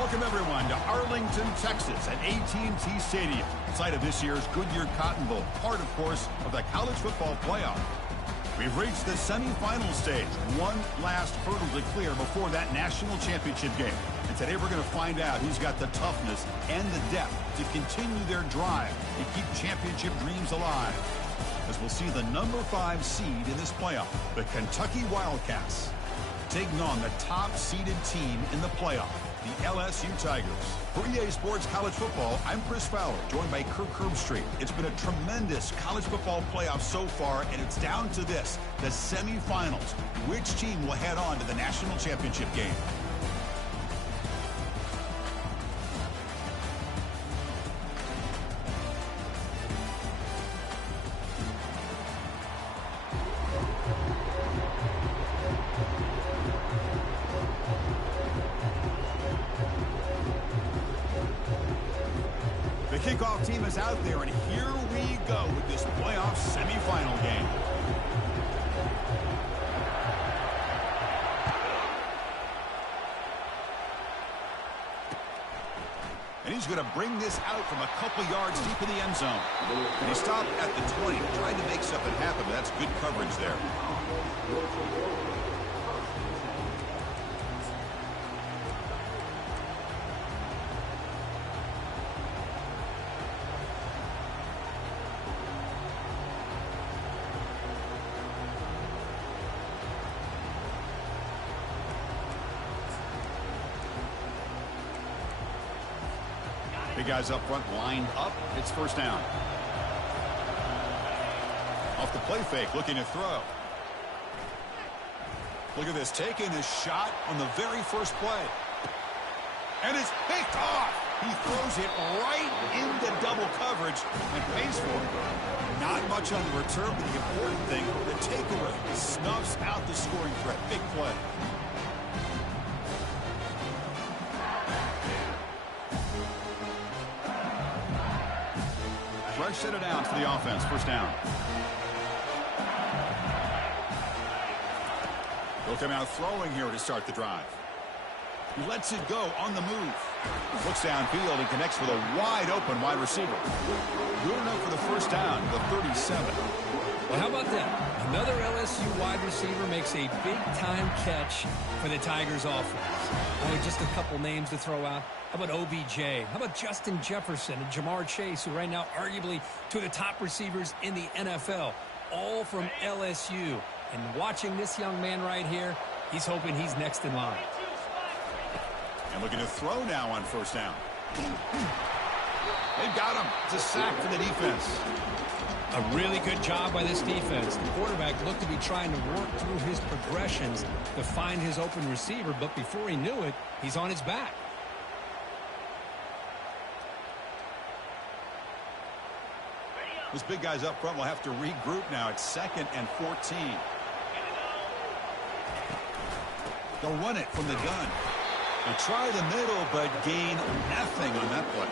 Welcome, everyone, to Arlington, Texas at AT&T Stadium, site of this year's Goodyear Cotton Bowl, part, of course, of the college football playoff. We've reached the semifinal stage, one last hurdle to clear before that national championship game. And today we're going to find out who's got the toughness and the depth to continue their drive and keep championship dreams alive. As we'll see the number 5 seed in this playoff, the Kentucky Wildcats, taking on the top-seeded team in the playoff, the LSU Tigers. For EA Sports College Football, I'm Chris Fowler, joined by Kirk Herbstreit. It's been a tremendous college football playoff so far, and it's down to this, the semifinals. Which team will head on to the national championship game? Kickoff team is out there, and here we go with this playoff semifinal game. And he's going to bring this out from a couple yards deep in the end zone. And he stopped at the 20, trying to make something happen, but that's good coverage there. Big guys up front lined up. It's first down. Off the play fake, looking to throw. Look at this, taking a shot on the very first play. And it's picked off. He throws it right into double coverage and pays for it. Not much on the return, but the important thing, the takeaway, snuffs out the scoring threat. Big play. Fresh set of downs for the offense. First down. They'll come out throwing here to start the drive. He lets it go on the move. Looks downfield and connects with a wide-open wide receiver. Good enough for the first down, the 37. Well, how about that? Another LSU wide receiver makes a big-time catch for the Tigers offense. Only just a couple names to throw out. How about OBJ? How about Justin Jefferson and Jamar Chase, who right now arguably two of the top receivers in the NFL, all from LSU. And watching this young man right here, he's hoping he's next in line. And looking to throw now on first down. They've got him. It's a sack for the defense. A really good job by this defense. The quarterback looked to be trying to work through his progressions to find his open receiver, but before he knew it, he's on his back. Those big guys up front will have to regroup now. It's 2nd and 14. They'll run it from the gun. They try the middle, but gain nothing on that play.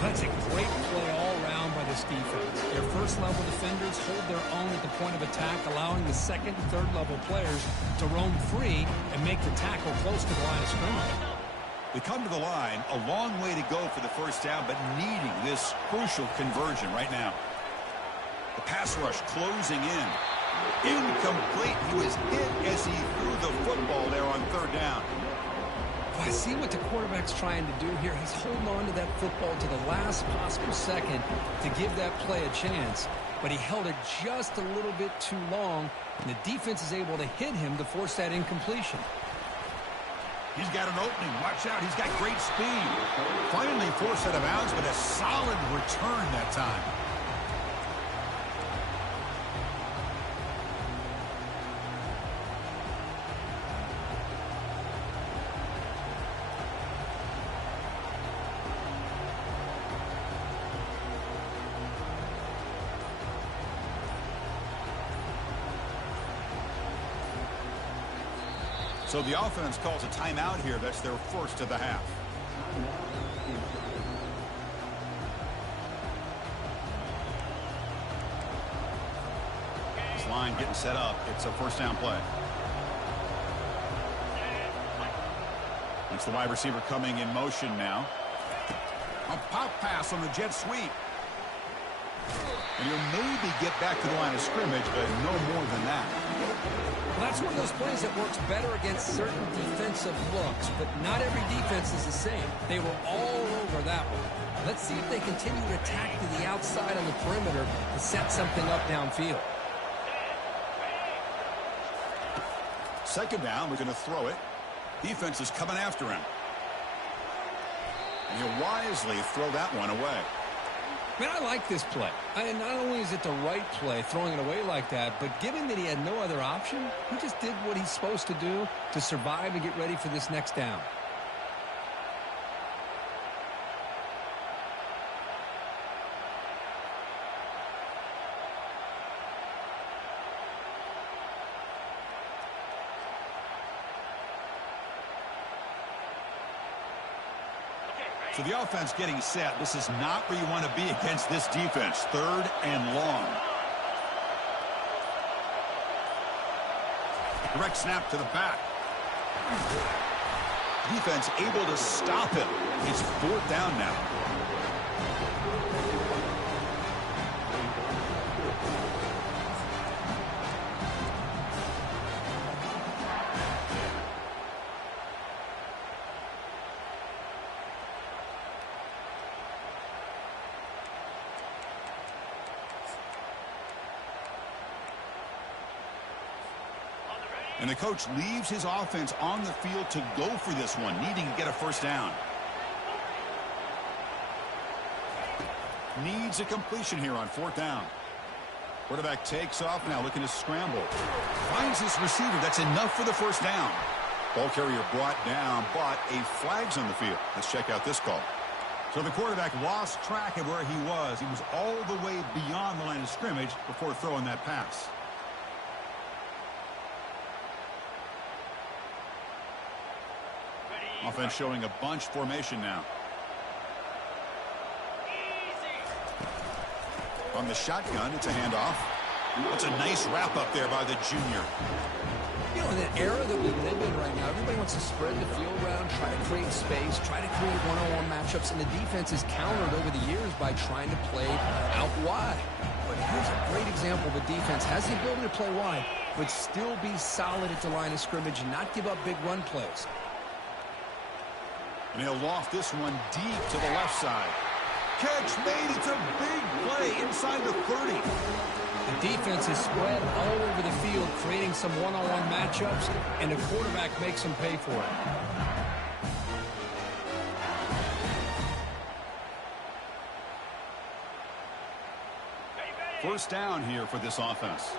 That's a great play all around by this defense. Their first-level defenders hold their own at the point of attack, allowing the second and third-level players to roam free and make the tackle close to the line of scrimmage. They come to the line, a long way to go for the first down, but needing this crucial conversion right now. The pass rush closing in. Incomplete. He was hit as he threw the football there on third down. I see what the quarterback's trying to do here. He's holding on to that football to the last possible second to give that play a chance. But he held it just a little bit too long, and the defense is able to hit him to force that incompletion. He's got an opening. Watch out. He's got great speed. Finally forced out of bounds, but a solid return that time. So the offense calls a timeout here. That's their first of the half. This line getting set up. It's a first down play. It's the wide receiver coming in motion now. A pop pass on the jet sweep. And he'll maybe get back to the line of scrimmage, but no more than that. Well, that's one of those plays that works better against certain defensive looks, but not every defense is the same. They were all over that one. Let's see if they continue to attack to the outside on the perimeter to set something up downfield. Second down, we're going to throw it. Defense is coming after him. And he'll wisely throw that one away. Man, I like this play. Not only is it the right play, throwing it away like that, but given that he had no other option, he just did what he's supposed to do to survive and get ready for this next down. So the offense getting set. This is not where you want to be against this defense. Third and long. Direct snap to the back. Defense able to stop him. It's fourth down now. And the coach leaves his offense on the field to go for this one, needing to get a first down. Needs a completion here on fourth down. Quarterback takes off now, looking to scramble. Finds his receiver. That's enough for the first down. Ball carrier brought down, but a flag's on the field. Let's check out this call. So the quarterback lost track of where he was. He was all the way beyond the line of scrimmage before throwing that pass. Offense showing a bunch formation now. From the shotgun, it's a handoff. That's a nice wrap up there by the junior. You know, in the era that we live in right now, everybody wants to spread the field around, try to create space, try to create one-on-one matchups, and the defense is countered over the years by trying to play out wide. But here's a great example of a defense has the ability to play wide, but still be solid at the line of scrimmage and not give up big run plays. And he'll loft this one deep to the left side. Catch made. It's a big play inside the 30. The defense is spread all over the field, creating some one-on-one matchups, and the quarterback makes them pay for it. First down here for this offense.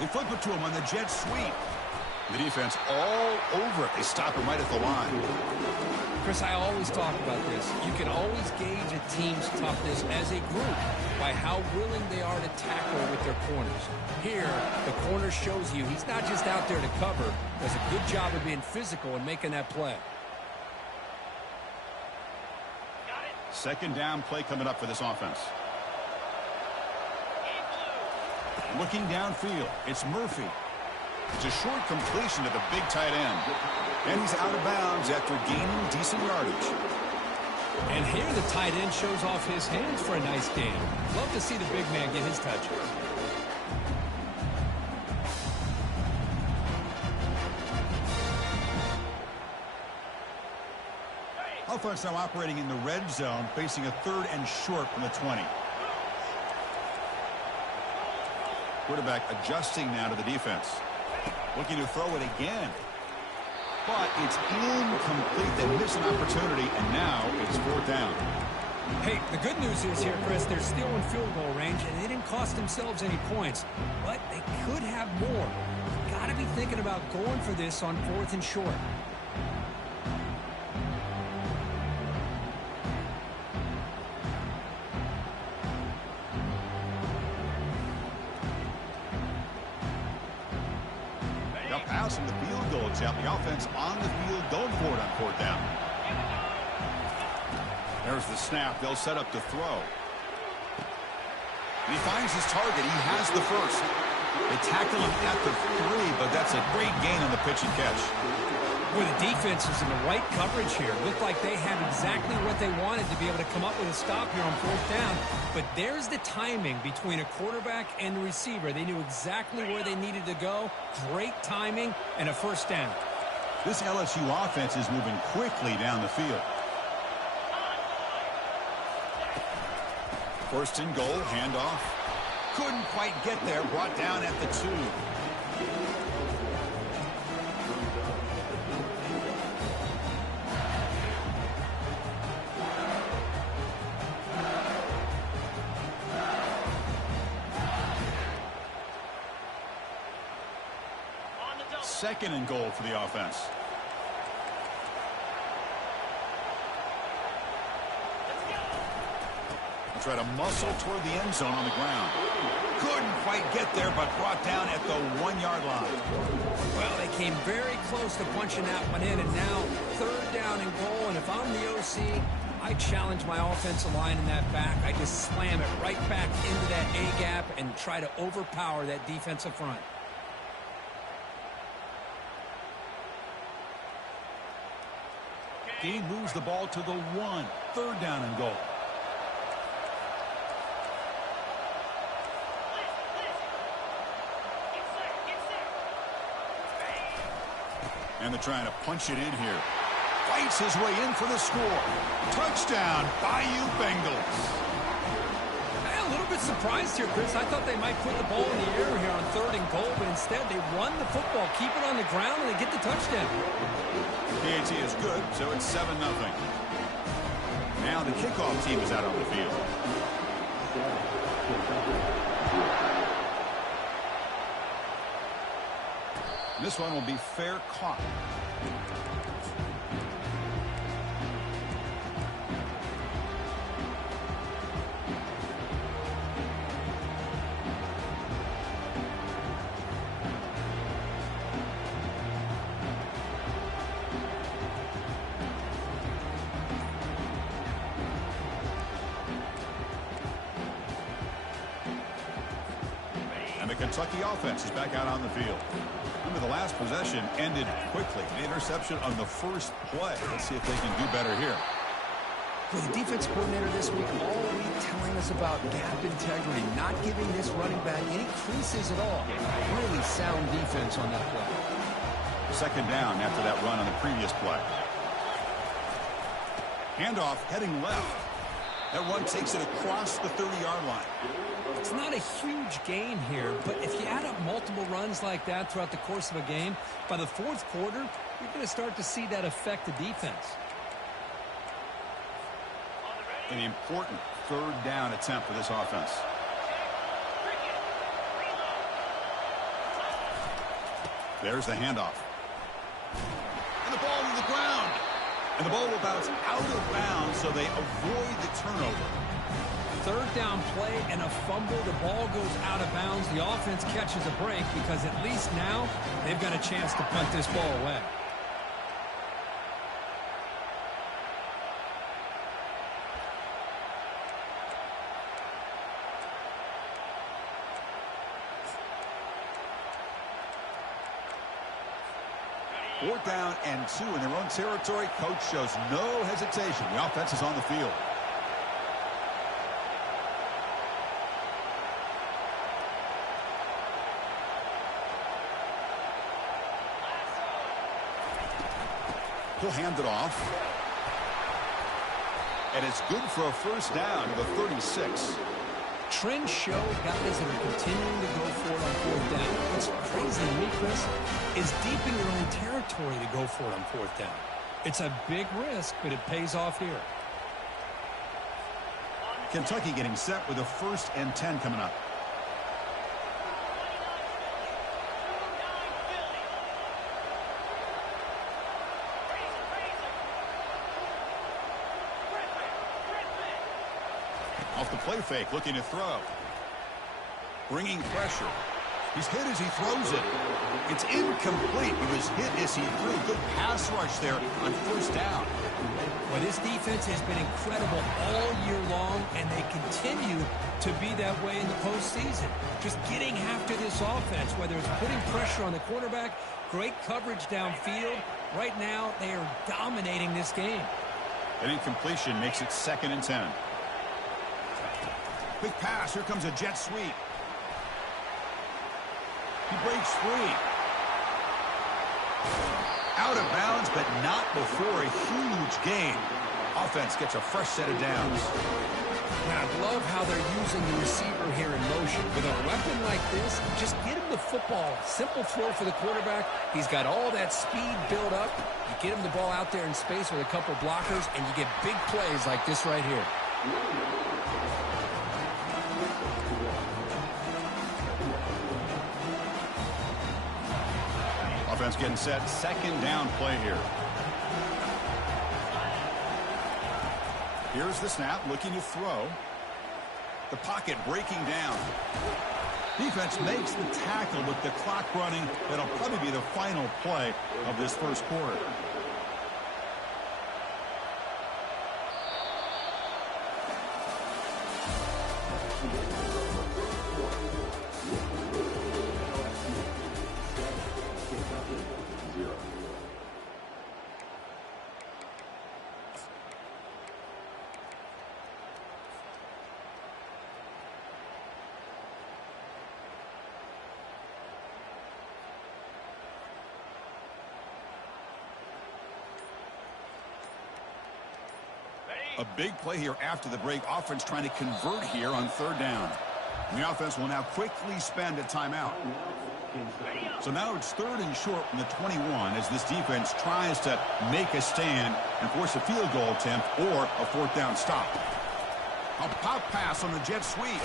They flip it to him on the jet sweep. The defense all over it. They stop him right at the line. Chris, I always talk about this. You can always gauge a team's toughness as a group by how willing they are to tackle with their corners. Here, the corner shows you he's not just out there to cover. Does a good job of being physical and making that play. Second down play coming up for this offense. Looking downfield, it's Murphy. It's a short completion to the big tight end. And he's out of bounds after gaining decent yardage. And here the tight end shows off his hands for a nice gain. Love to see the big man get his touches. Offense now operating in the red zone, facing a third and short from the 20. Quarterback adjusting now to the defense. Looking to throw it again. But it's incomplete. They miss an opportunity, and now it's fourth down. Hey, the good news is here, Chris, they're still in field goal range, and they didn't cost themselves any points. But they could have more. Got to be thinking about going for this on fourth and short. Passing the field goal attempt. The offense on the field going for it on fourth down. There's the snap. They'll set up to throw. And he finds his target. He has the first. They tackle him at the 3, but that's a great gain on the pitch and catch. Well, the defense is in the right coverage here. Looked like they had exactly what they wanted to be able to come up with a stop here on 4th down. But there's the timing between a quarterback and the receiver. They knew exactly where they needed to go. Great timing and a first down. This LSU offense is moving quickly down the field. First and goal, handoff. Couldn't quite get there, brought down at the 2. Second and goal for the offense. They'll try to muscle toward the end zone on the ground. Couldn't quite get there, but brought down at the 1-yard line. Well, they came very close to punching that one in, and now 3rd down and goal. And if I'm the OC, I challenge my offensive line in that back. I just slam it right back into that A-gap and try to overpower that defensive front. Gain moves the ball to the 1. 3rd down and goal. And they're trying to punch it in here. Fights his way in for the score. Touchdown, Bayou Bengals. I'm a little bit surprised here, Chris. I thought they might put the ball in the air here on 3rd and goal, but instead they run the football, keep it on the ground, and they get the touchdown. PAT is good, so it's 7-0. Now the kickoff team is out on the field. This one will be fair caught. And the Kentucky offense is back out on the field. Remember, the last possession ended quickly. An interception on the first play. Let's see if they can do better here. Well, the defense coordinator this week all week telling us about gap integrity, not giving this running back any creases at all. Really sound defense on that play. 2nd down after that run on the previous play. Handoff heading left. That run takes it across the 30-yard line. It's not a huge gain here, but if you add up multiple runs like that throughout the course of a game, by the 4th quarter, you're going to start to see that affect the defense. An important 3rd down attempt for this offense. There's the handoff. And the ball to the ground. And the ball will bounce out of bounds, so they avoid the turnover. 3rd down play and a fumble. The ball goes out of bounds. The offense catches a break because at least now they've got a chance to punt this ball away. Fourth down and 2 in their own territory. Coach shows no hesitation. The offense is on the field. He'll hand it off. And it's good for a first down to the 36. Trends show guys that are continuing to go for it on 4th down. What's crazy to me, Chris, is deep in your own territory to go for it on 4th down. It's a big risk, but it pays off here. Kentucky getting set with a 1st and 10 coming up. Off the play fake, looking to throw. Bringing pressure. He's hit as he throws it. It's incomplete. He was hit as he threw. Good pass rush there on first down. Well, this defense has been incredible all year long, and they continue to be that way in the postseason. Just getting after this offense, whether it's putting pressure on the quarterback, great coverage downfield. Right now, they are dominating this game. An incompletion makes it 2nd and 10. Quick pass. Here comes a jet sweep. He breaks free. Out of bounds, but not before a huge gain. Offense gets a fresh set of downs. And I love how they're using the receiver here in motion. With a weapon like this, just get him the football. Simple throw for the quarterback. He's got all that speed built up. You get him the ball out there in space with a couple blockers, and you get big plays like this right here. Offense getting set. 2nd down play here. Here's the snap, looking to throw. The pocket breaking down. Defense makes the tackle with the clock running. That'll probably be the final play of this first quarter. A big play here after the break. Offense trying to convert here on 3rd down. And the offense will now quickly spend a timeout. So now it's 3rd and short from the 21 as this defense tries to make a stand and force a field goal attempt or a 4th down stop. A pop pass on the jet sweep.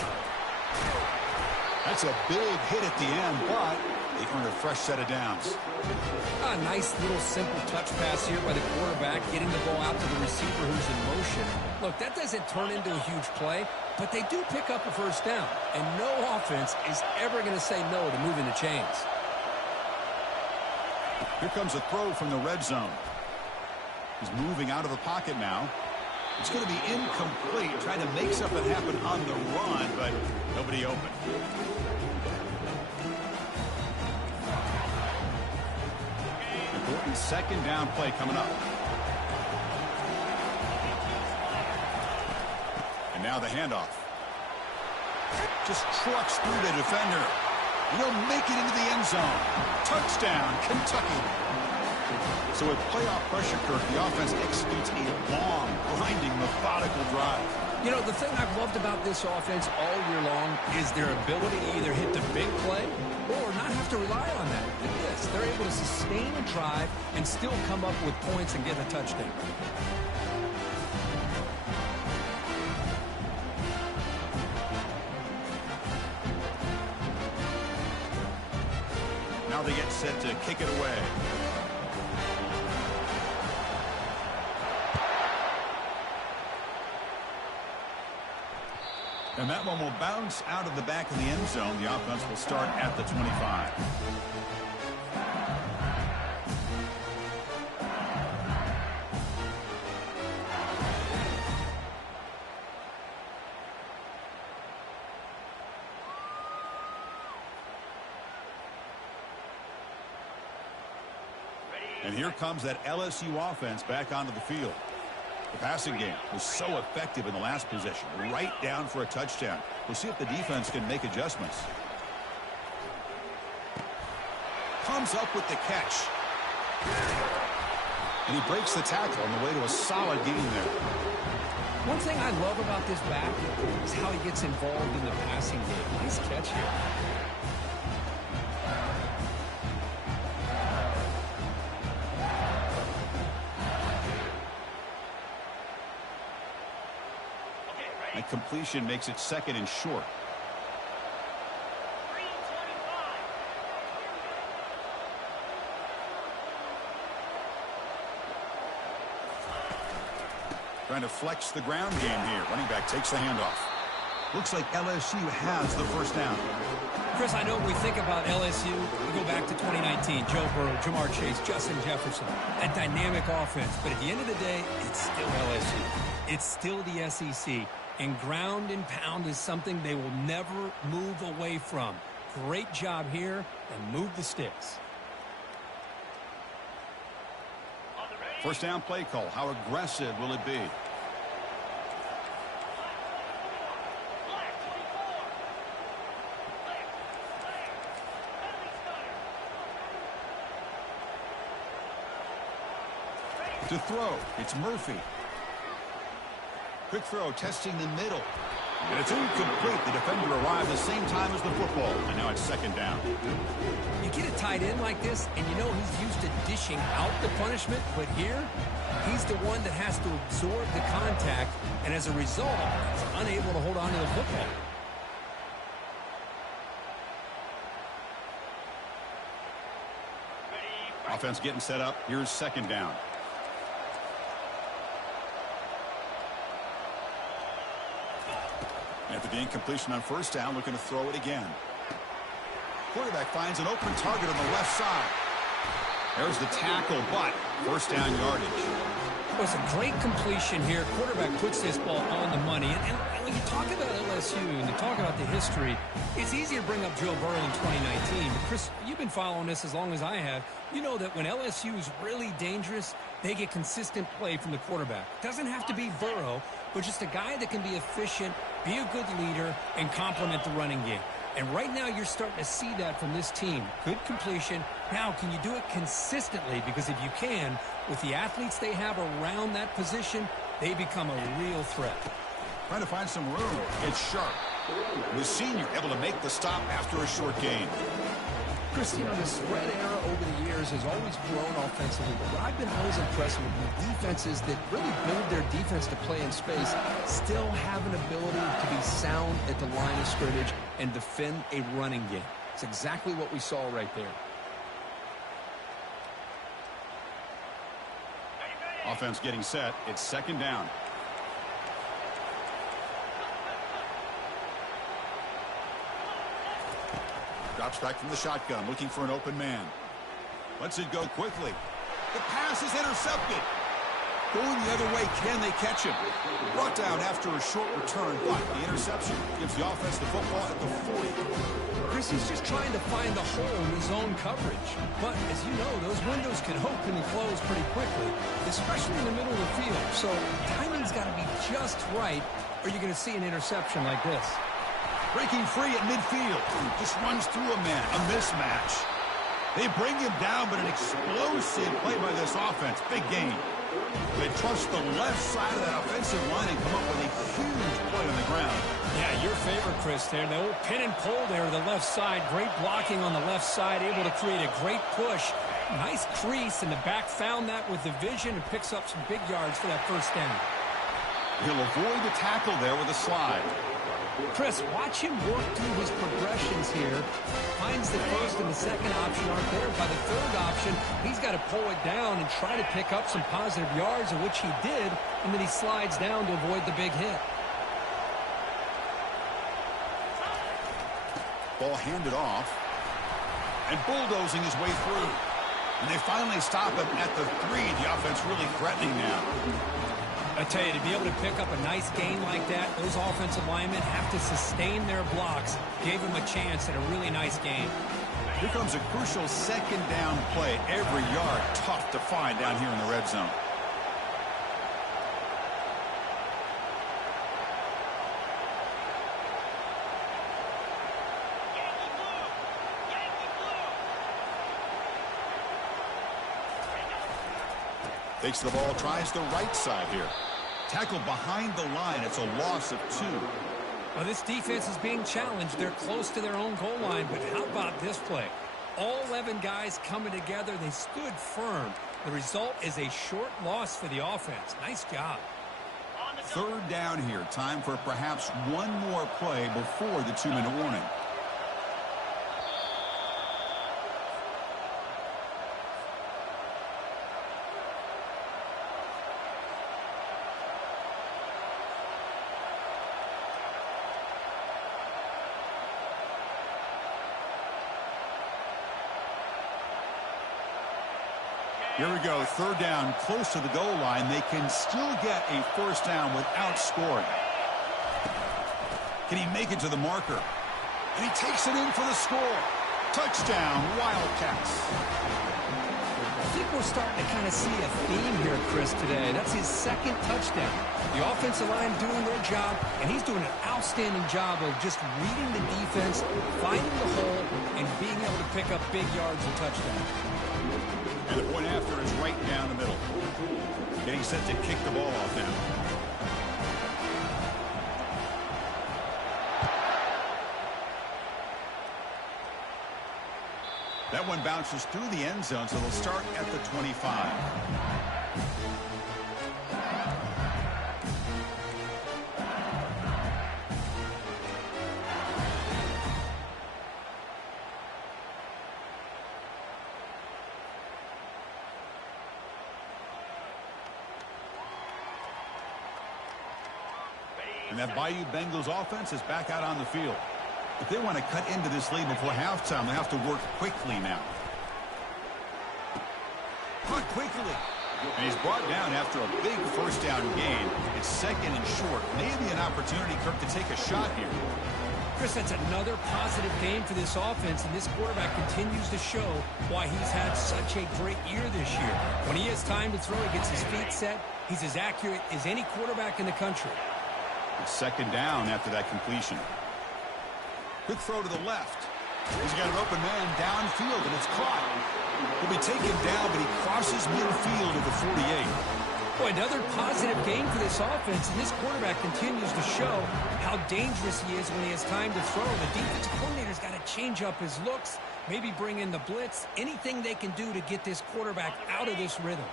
That's a big hit at the end, but they earn a fresh set of downs. A nice little simple touch pass here by the quarterback, getting the ball out to the receiver who's in motion. Look, that doesn't turn into a huge play, but they do pick up a 1st down, and no offense is ever going to say no to moving the chains. Here comes a throw from the red zone. He's moving out of the pocket now. It's going to be incomplete, trying to make something happen on the run, but nobody open. Important 2nd down play coming up. And now the handoff. Just trucks through the defender. And he'll make it into the end zone. Touchdown, Kentucky. So with playoff pressure, Kirk, the offense executes a long, grinding, methodical drive. You know, the thing I've loved about this offense all year long is their ability to either hit the big play or not have to rely on that. Look at this. They're able to sustain a drive and still come up with points and get a touchdown. Now they get set to kick it away. And that one will bounce out of the back of the end zone. The offense will start at the 25. And here comes that LSU offense back onto the field. The passing game was so effective in the last possession, right down for a touchdown. We'll see if the defense can make adjustments. Comes up with the catch. And he breaks the tackle on the way to a solid gain there. One thing I love about this back is how he gets involved in the passing game. Nice catch here. That completion makes it 2nd and short. Trying to flex the ground game here. Running back takes the handoff. Looks like LSU has the 1st down. Chris, I know when we think about LSU, we go back to 2019, Joe Burrow, Jamar Chase, Justin Jefferson, that dynamic offense. But at the end of the day, it's still LSU. It's still the SEC. And ground and pound is something they will never move away from. Great job here, and move the sticks. First down play call. How aggressive will it be? To throw, it's Murphy. Quick throw, testing the middle. And it's incomplete. The defender arrived the same time as the football. And now it's second down. You get a tight end like this, and you know he's used to dishing out the punishment. But here, he's the one that has to absorb the contact. And as a result, he's unable to hold on to the football. Offense getting set up. Here's second down. After the incompletion on first down, looking to throw it again. Quarterback finds an open target on the left side. There's the tackle, but first down yardage. It was a great completion here. Quarterback puts this ball on the money. And when you talk about LSU and you talk about the history, it's easy to bring up Joe Burrow in 2019. But Chris, you've been following this as long as I have. You know that when LSU is really dangerous, they get consistent play from the quarterback. Doesn't have to be Burrow, but just a guy that can be efficient, be a good leader, and complement the running game. And right now you're starting to see that from this team. Good completion. Now, can you do it consistently? Because if you can, with the athletes they have around that position, they become a real threat. Trying to find some room. It's Sharp. The senior able to make the stop after a short gain. Chris, you know, the spread era over the years has always grown offensively, but what I've been always impressed with defenses that really build their defense to play in space still have an ability to be sound at the line of scrimmage and defend a running game. It's exactly what we saw right there. Offense getting set. It's second down. Drops back from the shotgun, looking for an open man. Lets it go quickly. The pass is intercepted. Going the other way, can they catch him? Brought down after a short return, but the interception gives the offense the football at the 40. Chris, he's just trying to find the hole in his own coverage. But as you know, those windows can open and close pretty quickly, especially in the middle of the field. So timing's got to be just right, or you're going to see an interception like this. Breaking free at midfield. Just runs through a man. A mismatch. They bring him down, but an explosive play by this offense. Big gain. They trust the left side of that offensive line and come up with a huge play on the ground. Yeah, your favorite, Chris, there. The old pin and pull there to the left side. Great blocking on the left side. Able to create a great push. Nice crease, and the back found that with the vision and picks up some big yards for that first down. He'll avoid the tackle there with a slide. Chris, watch him work through his progressions here. Finds the first and the second option aren't there. By the third option, he's got to pull it down and try to pick up some positive yards, of which he did, and then he slides down to avoid the big hit. Ball handed off. And bulldozing his way through. And they finally stop him at the 3. The offense really threatening now. I tell you, to be able to pick up a nice gain like that, those offensive linemen have to sustain their blocks. Gave him a chance at a really nice game. Here comes a crucial second down play. Every yard tough to find down here in the red zone. Takes the ball, tries the right side here. Tackled behind the line. It's a loss of 2. Well, this defense is being challenged. They're close to their own goal line, but how about this play? All 11 guys coming together. They stood firm. The result is a short loss for the offense. Nice job. Third down here. Time for perhaps one more play before the 2-minute warning. Here we go, third down, close to the goal line. They can still get a first down without scoring. Can he make it to the marker? And he takes it in for the score. Touchdown, Wildcats. I think we're starting to kind of see a theme here, Chris, today. That's his second touchdown. The offensive line doing their job, and he's doing an outstanding job of just reading the defense, finding the hole, and being able to pick up big yards and touchdowns. And the point after is right down the middle. Getting set to kick the ball off now. That one bounces through the end zone, so they'll start at the 25. And that Bayou Bengals offense is back out on the field. If they want to cut into this lead before halftime, they have to work quickly now. Caught quickly. And he's brought down after a big first down gain. It's second and short. Maybe an opportunity, Kirk, to take a shot here. Chris, that's another positive game for this offense, and this quarterback continues to show why he's had such a great year this year. When he has time to throw, he gets his feet set. He's as accurate as any quarterback in the country. It's second down after that completion. Quick throw to the left. He's got an open man downfield, and it's caught. He'll be taken down, but he crosses midfield at the 48. Boy, another positive game for this offense, and this quarterback continues to show how dangerous he is when he has time to throw. The defensive coordinator's got to change up his looks, maybe bring in the blitz, anything they can do to get this quarterback out of this rhythm.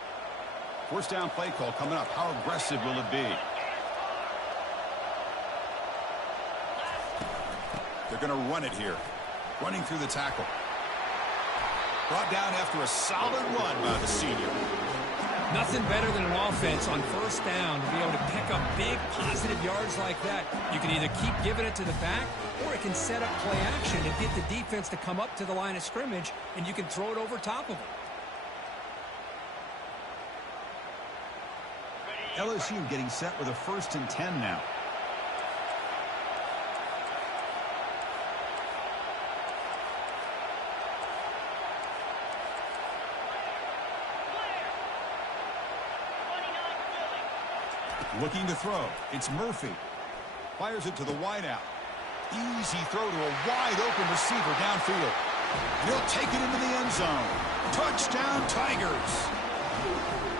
First down play call coming up. How aggressive will it be? They're going to run it here. Running through the tackle. Brought down after a solid run by the senior. Nothing better than an offense on first down to be able to pick up big positive yards like that. You can either keep giving it to the back, or it can set up play action and get the defense to come up to the line of scrimmage, and you can throw it over top of them. LSU getting set with a 1st and 10 now. Looking to throw. It's Murphy. Fires it to the wideout. Easy throw to a wide-open receiver downfield. And he'll take it into the end zone. Touchdown, Tigers.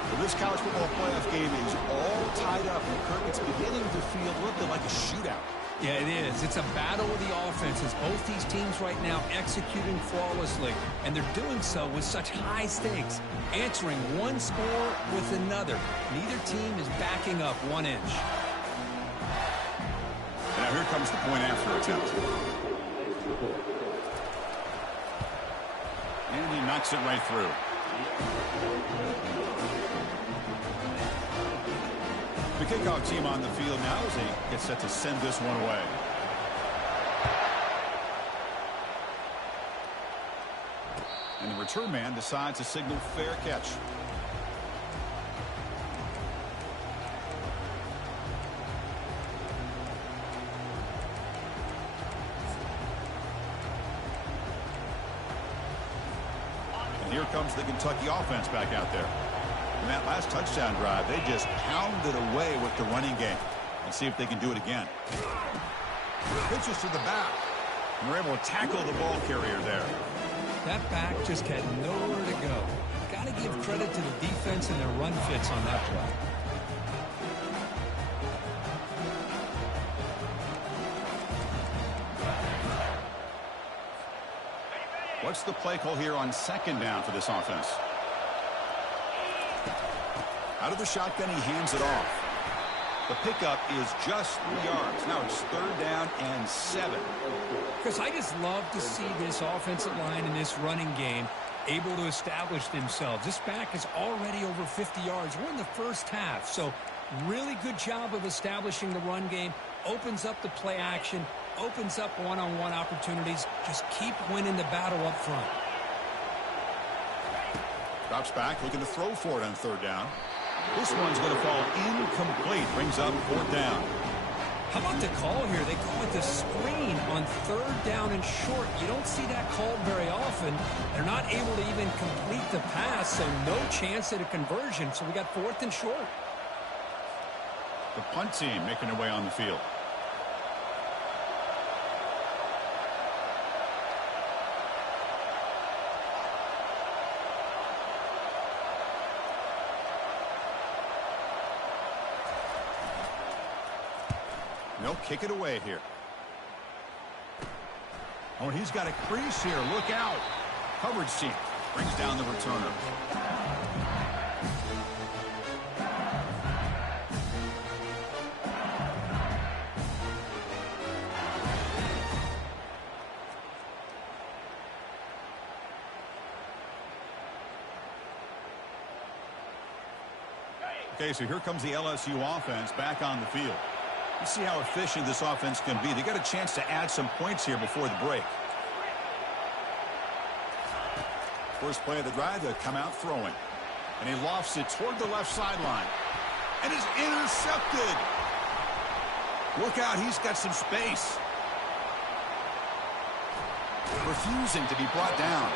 Well, this college football playoff game is all tied up. And Kirk, it's beginning to feel a little bit like a shootout. Yeah, it is. It's a battle of the offenses. Both these teams right now executing flawlessly, and they're doing so with such high stakes, answering one score with another. Neither team is backing up 1 inch. Now here comes the point after attempt. And he knocks it right through. The kickoff team on the field now as they get set to send this one away. And the return man decides to signal fair catch. And here comes the Kentucky offense back out there. In that last touchdown drive, they just pounded away with the running game. Let's see if they can do it again. Pitches to the back. And we're able to tackle the ball carrier there. That back just had nowhere to go. Got to give credit to the defense and their run fits on that play. What's the play call here on second down for this offense? Out of the shotgun, he hands it off. The pickup is just 3 yards. Now it's 3rd down and 7. Chris, I just love to see this offensive line in this running game able to establish themselves. This back is already over 50 yards. We're in the first half, so really good job of establishing the run game. Opens up the play action, opens up one-on-one opportunities. Just keep winning the battle up front. Drops back, looking to throw for it on third down. This one's going to fall incomplete. Brings up fourth down. How about the call here? They call it the screen on third down and short. You don't see that called very often. They're not able to even complete the pass, so no chance at a conversion. So we got fourth and short. The punt team making their way on the field. They'll kick it away here. Oh, and he's got a crease here. Look out. Coverage team brings down the returner. Okay, so here comes the LSU offense back on the field. You see how efficient this offense can be. They got a chance to add some points here before the break. First play of the drive, they come out throwing. And he lofts it toward the left sideline. And is intercepted. Look out, he's got some space. Refusing to be brought down.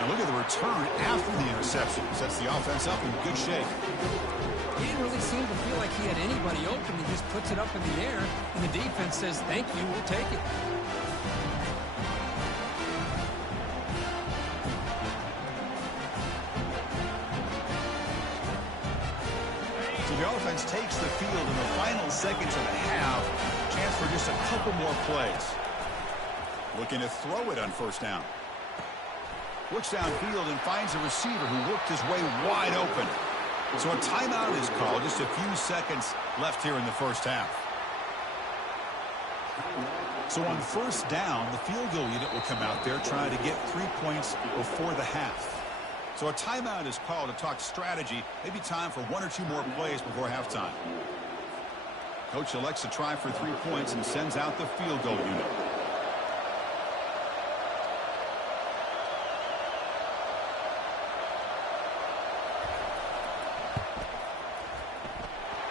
And look at the return after the interception. Sets the offense up in good shape. He didn't really seem to feel like he had anybody open. He just puts it up in the air, and the defense says, thank you, we'll take it. So the offense takes the field in the final seconds of the half. Chance for just a couple more plays. Looking to throw it on first down. Looks downfield and finds a receiver who worked his way wide open. So a timeout is called. Just a few seconds left here in the first half. So on first down, the field goal unit will come out there trying to get 3 points before the half. So a timeout is called to talk strategy. Maybe time for 1 or 2 more plays before halftime. Coach elects to try for 3 points and sends out the field goal unit.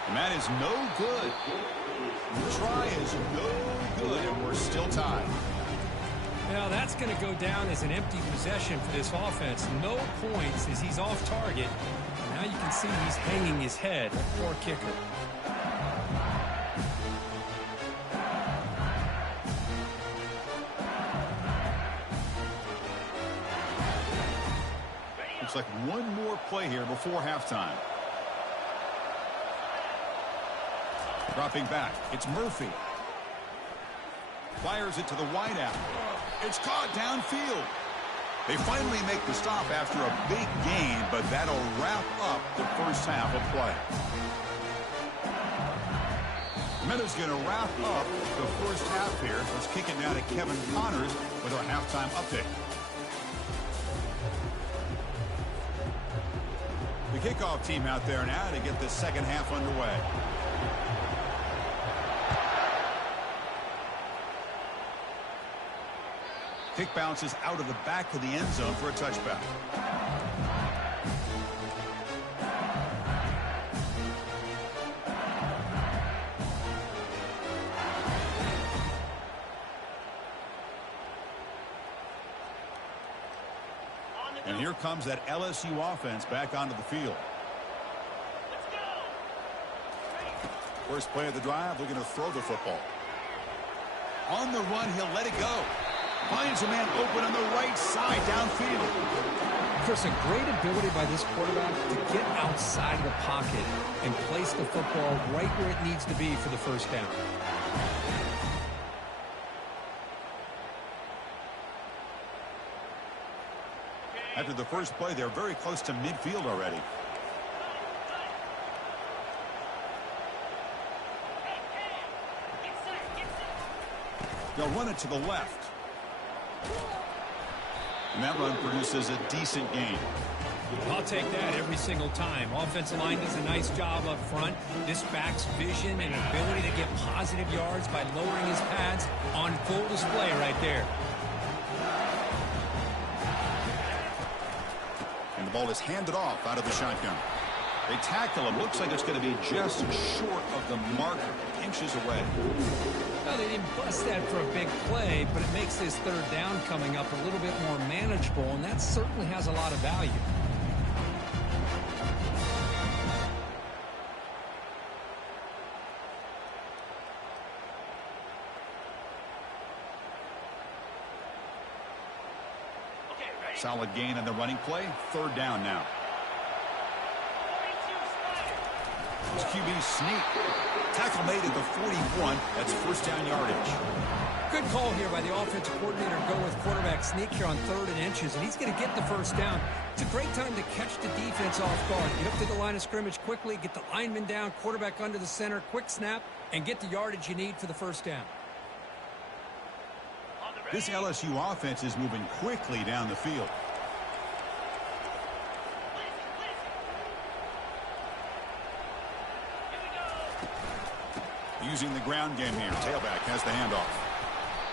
And that is no good. The try is no good, and we're still tied. Now that's going to go down as an empty possession for this offense. No points as he's off target. Now you can see he's hanging his head. Poor kicker. Looks like one more play here before halftime. Dropping back, it's Murphy. Fires it to the wideout. It's caught downfield. They finally make the stop after a big gain, but that'll wrap up the first half of play. Meta's going to wrap up the first half here. Let's kick it now to Kevin Connors with our halftime update. The kickoff team out there now to get the second half underway. Kick bounces out of the back of the end zone for a touchback. And here comes that LSU offense back onto the field. First play of the drive, looking to throw the football. On the run, he'll let it go. Finds a man open on the right side downfield. There's a great ability by this quarterback to get outside of the pocket and place the football right where it needs to be for the first down. After the first play, they're very close to midfield already. They'll run it to the left. And that run produces a decent gain. I'll take that every single time. Offensive line does a nice job up front. This back's vision and ability to get positive yards by lowering his pads on full display right there. And the ball is handed off out of the shotgun. They tackle him. Looks like it's going to be just short of the mark, inches away. Well, they didn't bust that for a big play, but it makes this third down coming up a little bit more manageable, and that certainly has a lot of value. Solid gain on the running play. Third down now. It's QB sneak. Tackle made at the 41. That's first down yardage. Good call here by the offensive coordinator to go with quarterback sneak here on 3rd and inches, and he's going to get the first down. It's a great time to catch the defense off guard. Get up to the line of scrimmage quickly, get the lineman down, quarterback under the center, quick snap, and get the yardage you need for the first down. This LSU offense is moving quickly down the field. Using the ground game here. Tailback has the handoff.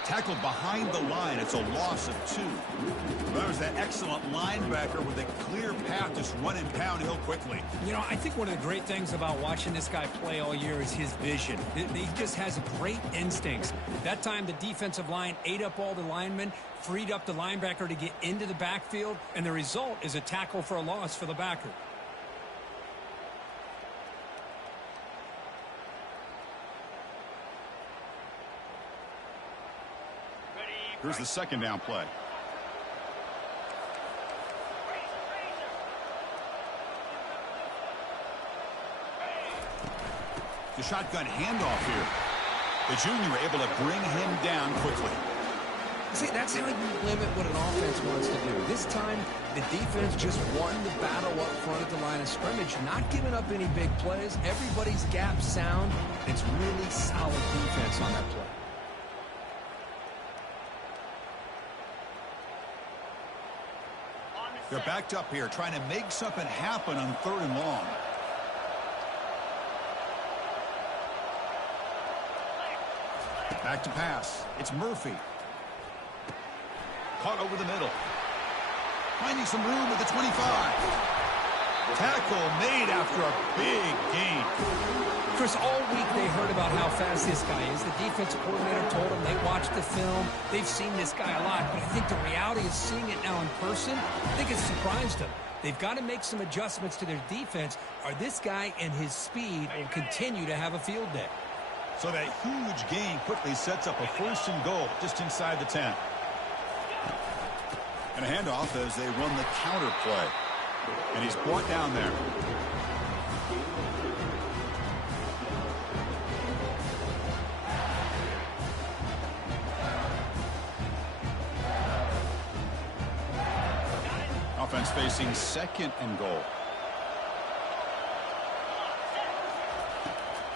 Tackled behind the line. It's a loss of 2. That was that excellent linebacker with a clear path, just running downhill quickly. You know, I think one of the great things about watching this guy play all year is his vision. He just has great instincts. That time, the defensive line ate up all the linemen, freed up the linebacker to get into the backfield, and the result is a tackle for a loss for the backer. Here's the second down play. The shotgun handoff here. The junior able to bring him down quickly. See, that's how you limit what an offense wants to do. This time, the defense just won the battle up front at the line of scrimmage, not giving up any big plays. Everybody's gap sound. It's really solid defense on that play. They're backed up here, trying to make something happen on 3rd and long. Back to pass. It's Murphy. Caught over the middle. Finding some room at the 25. Tackle made after a big gain. Chris, all week they heard about how fast this guy is. The defensive coordinator told them they watched the film. They've seen this guy a lot, but I think the reality is seeing it now in person, I think it's surprised them. They've got to make some adjustments to their defense, or this guy and his speed will continue to have a field day. So that huge gain quickly sets up a 1st and goal just inside the 10. And a handoff as they run the counter play. And he's brought down there. Offense facing 2nd and goal.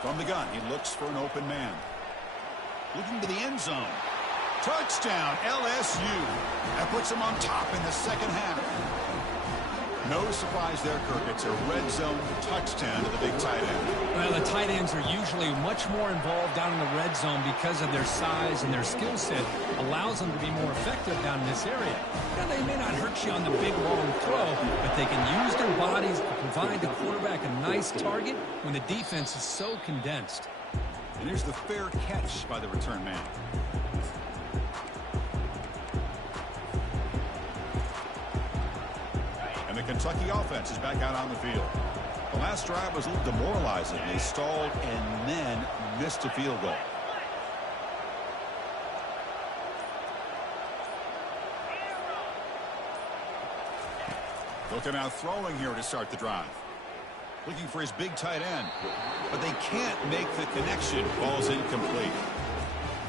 From the gun, he looks for an open man. Looking to the end zone. Touchdown, LSU. That puts him on top in the second half. No surprise there, Kirk. It's a red zone touchdown to the big tight end. Well, the tight ends are usually much more involved down in the red zone because of their size and their skill set allows them to be more effective down in this area. Now, they may not hurt you on the big, long throw, but they can use their bodies to provide the quarterback a nice target when the defense is so condensed. And here's the fair catch by the return man. And the Kentucky offense is back out on the field. The last drive was a little demoralizing. They stalled and then missed a field goal. Looking out throwing here to start the drive. Looking for his big tight end. But they can't make the connection. Ball's incomplete.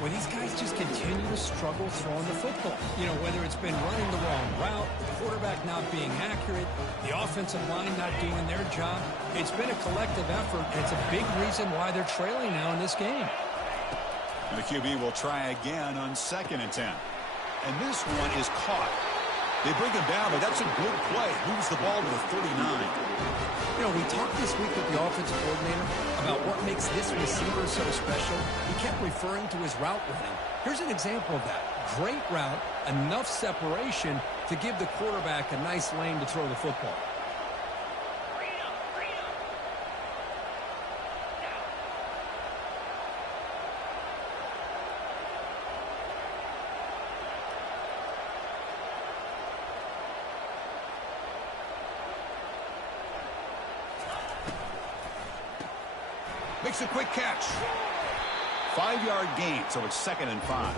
Well, these guys just continue to struggle throwing the football. You know, whether it's been running the wrong route, the quarterback not being accurate, the offensive line not doing their job. It's been a collective effort, and it's a big reason why they're trailing now in this game. And the QB will try again on 2nd and 10. And this one is caught. They bring him down, but that's a good play. Moves the ball to the 39. You know, we talked this week with the offensive coordinator about what makes this receiver so special. He kept referring to his route running. Here's an example of that. Great route, enough separation, to give the quarterback a nice lane to throw the football. Makes a quick catch. 5-yard gain, so it's 2nd and 5.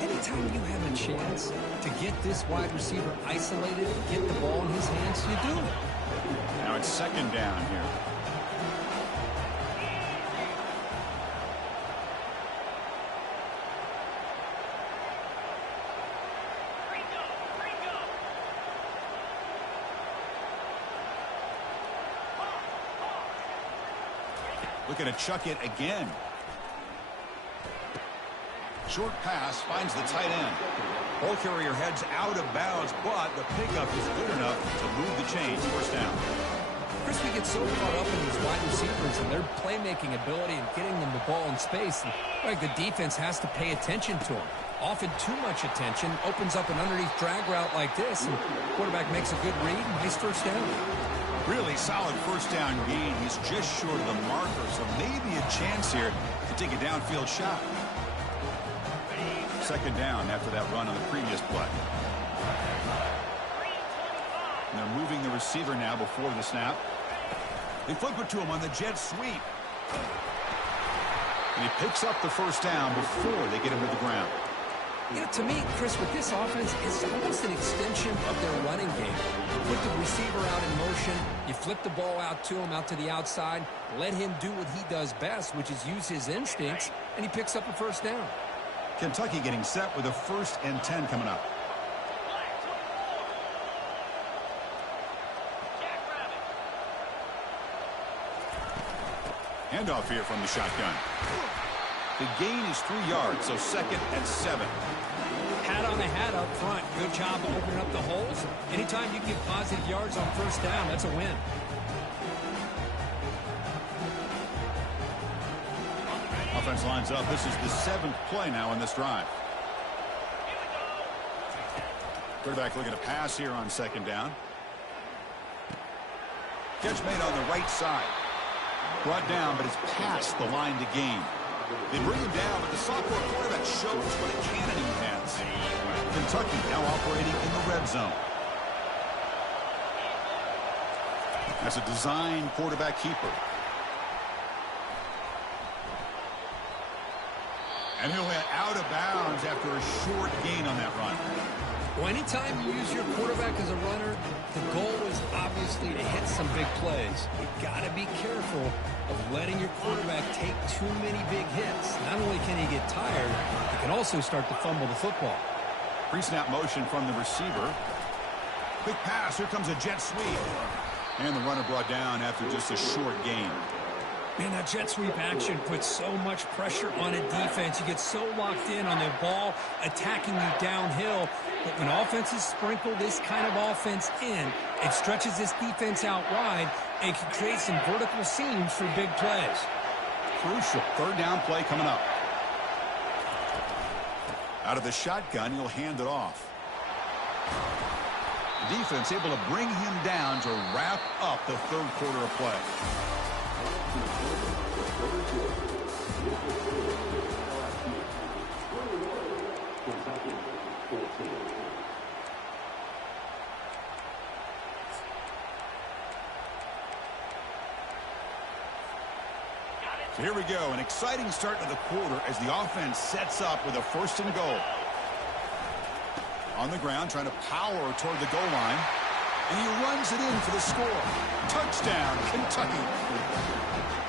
Anytime you have a chance to get this wide receiver isolated, get the ball in his hands, you do it. Now it's 2nd down here. Looking to chuck it again. Short pass finds the tight end. Ball carrier heads out of bounds, but the pickup is good enough to move the chains. 1st down. Chris, we get so caught up in these wide receivers and their playmaking ability and getting them the ball in space. And, like, the defense has to pay attention to them. Often too much attention opens up an underneath drag route like this, and the quarterback makes a good read. Nice 1st down. Really solid 1st down gain. He's just short of the marker, so maybe a chance here to take a downfield shot. 2nd down after that run on the previous play. And they're moving the receiver now before the snap. They flip it to him on the jet sweep. And he picks up the 1st down before they get him to the ground. You know, to me, Chris, with this offense, it's almost an extension of their running game. You put the receiver out in motion, you flip the ball out to him, out to the outside, let him do what he does best, which is use his instincts, and he picks up a 1st down. Kentucky getting set with a 1st and 10 coming up. Handoff here from the shotgun. The gain is 3 yards, so 2nd and 7. Hat on the hat up front. Good job of opening up the holes. Anytime you get positive yards on 1st down, that's a win. Offense lines up. This is the 7th play now in this drive. Quarterback looking to pass here on 2nd down. Catch made on the right side. Brought down, but it's past the line to gain. They bring him down, but the sophomore quarterback shows what a cannon he has. Kentucky now operating in the red zone. That's a design quarterback keeper. And he'll head out of bounds after a short gain on that run. Well, anytime you use your quarterback as a runner, the goal is obviously to hit some big plays. You've got to be careful of letting your quarterback take too many big hits. Not only can he get tired, he can also start to fumble the football. Pre-snap motion from the receiver. Quick pass. Here comes a jet sweep. And the runner brought down after just a short gain. Man, that jet sweep action puts so much pressure on a defense. You get so locked in on the ball attacking you downhill. But when offenses sprinkle this kind of offense in, it stretches this defense out wide and can create some vertical seams for big plays. Crucial 3rd down play coming up. Out of the shotgun, he'll hand it off. The defense able to bring him down to wrap up the 3rd quarter of play. So here we go, an exciting start to the quarter as the offense sets up with a 1st and goal. On the ground, trying to power toward the goal line. And he runs it in for the score. Touchdown, Kentucky.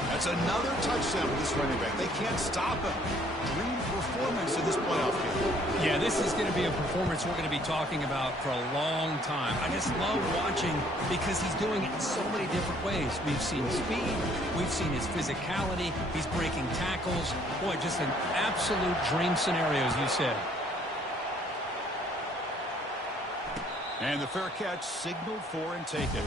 That's another touchdown for this running back. They can't stop him. Dream performance in this playoff game. Yeah, this is going to be a performance we're going to be talking about for a long time. I just love watching because he's doing it in so many different ways. We've seen speed. We've seen his physicality. He's breaking tackles. Boy, just an absolute dream scenario, as you said. And the fair catch signaled for and taken.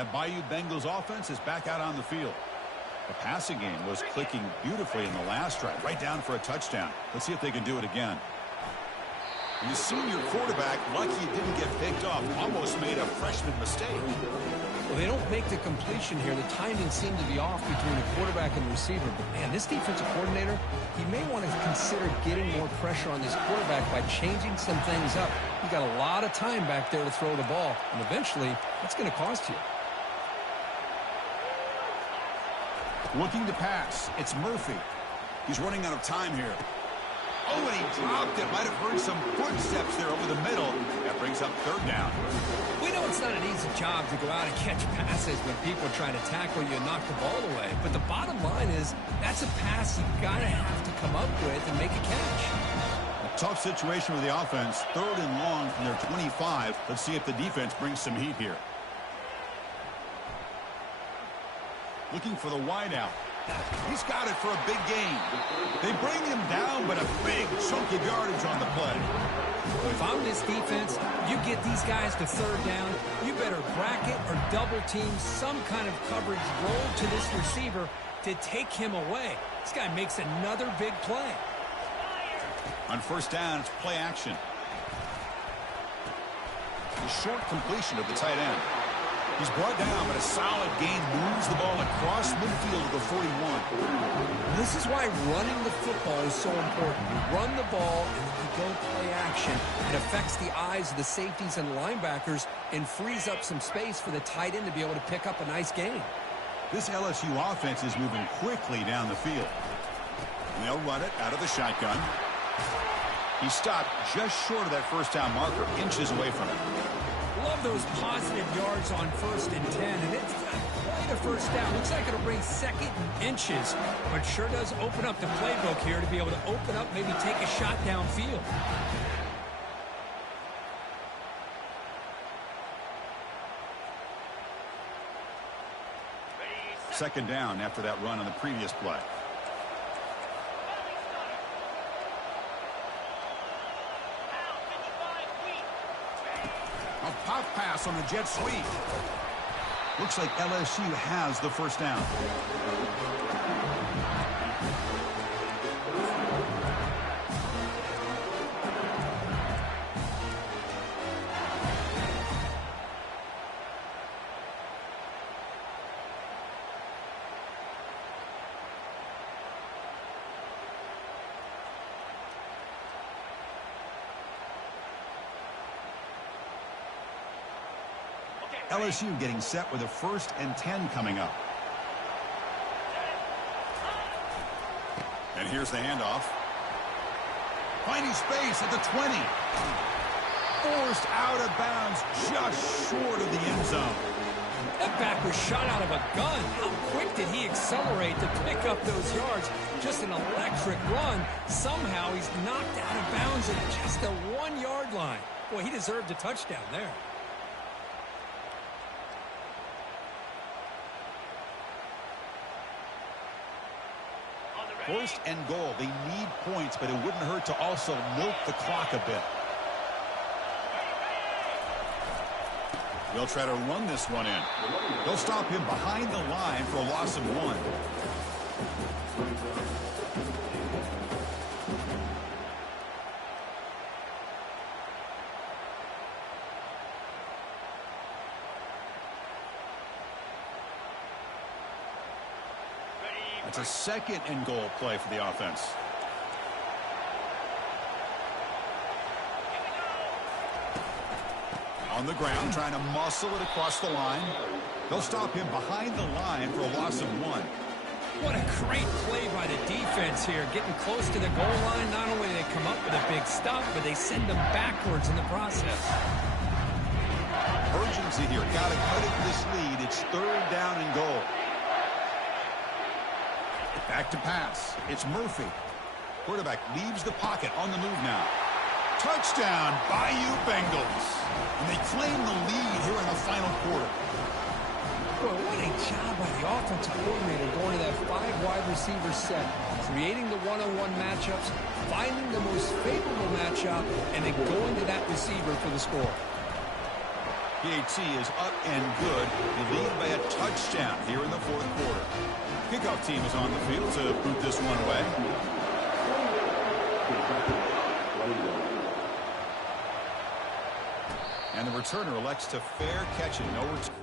that Bayou Bengals offense is back out on the field. The passing game was clicking beautifully in the last drive, right down for a touchdown. Let's see if they can do it again. And the senior quarterback, lucky it didn't get picked off, almost made a freshman mistake. Well, they don't make the completion here. The timing seemed to be off between the quarterback and the receiver. But, man, this defensive coordinator, he may want to consider getting more pressure on this quarterback by changing some things up. You got a lot of time back there to throw the ball, and eventually that's going to cost you. Looking to pass. It's Murphy. He's running out of time here. Oh, and he dropped it. Might have heard some footsteps there over the middle. That brings up third down. We know it's not an easy job to go out and catch passes when people are trying to tackle you and knock the ball away. But the bottom line is that's a pass you got to have to come up with and make a catch. A tough situation with the offense. 3rd and long from their 25. Let's see if the defense brings some heat here. Looking for the wideout. He's got it for a big gain. They bring him down, but a big chunk of yardage on the play. If I'm this defense, you get these guys to 3rd down, you better bracket or double team some kind of coverage roll to this receiver to take him away. This guy makes another big play. On 1st down, it's play action. The short completion of the tight end. He's brought down, but a solid gain moves the ball across midfield to the 41. This is why running the football is so important. You run the ball, and then you go play action. It affects the eyes of the safeties and linebackers and frees up some space for the tight end to be able to pick up a nice gain. This LSU offense is moving quickly down the field. And they'll run it out of the shotgun. He stopped just short of that 1st down marker, inches away from it. Love those positive yards on 1st and 10, and it's quite a 1st down. Looks like it'll bring 2nd and inches, but sure does open up the playbook here to be able to open up, maybe take a shot downfield. Second down after that run on the previous play. A pop pass on the jet sweep. Looks like LSU has the 1st down. LSU getting set with a 1st and 10 coming up. And here's the handoff. Finding space at the 20. Forced out of bounds just short of the end zone. That back was shot out of a gun. How quick did he accelerate to pick up those yards? Just an electric run. Somehow he's knocked out of bounds at just the 1-yard line. Boy, he deserved a touchdown there. 1st and goal. They need points, but it wouldn't hurt to also milk the clock a bit. They'll try to run this one in. They'll stop him behind the line for a loss of 1. It's a 2nd and goal play for the offense. On the ground, trying to muscle it across the line. They'll stop him behind the line for a loss of 1. What a great play by the defense here. Getting close to the goal line, not only do they come up with a big stop, but they send them backwards in the process. Urgency here. Got to cut it this lead. It's 3rd down and goal. Back to pass. It's Murphy. Quarterback leaves the pocket on the move now. Touchdown, Bayou Bengals. And they claim the lead here in the final quarter. Boy, what a job by the offensive coordinator going to that 5-wide receiver set, creating the one-on-one matchups, finding the most favorable matchup, and then going to that receiver for the score. PAT is up and good. They lead by a touchdown here in the fourth quarter. Kickoff team is on the field to boot this one away. And the returner elects to fair catch it. No return.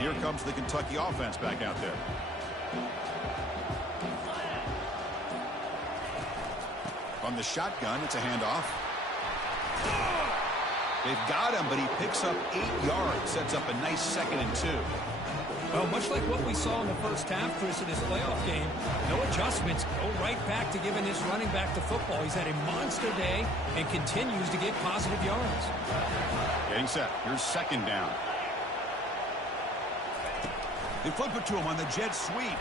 Here comes the Kentucky offense back out there. From the shotgun, it's a handoff. They've got him, but he picks up 8 yards, sets up a nice 2nd and 2. Well, much like what we saw in the first half, Chris, in this playoff game, no adjustments. Go right back to giving this running back the football. He's had a monster day and continues to get positive yards. Getting set. Here's 2nd down. They flip it to him on the jet sweep.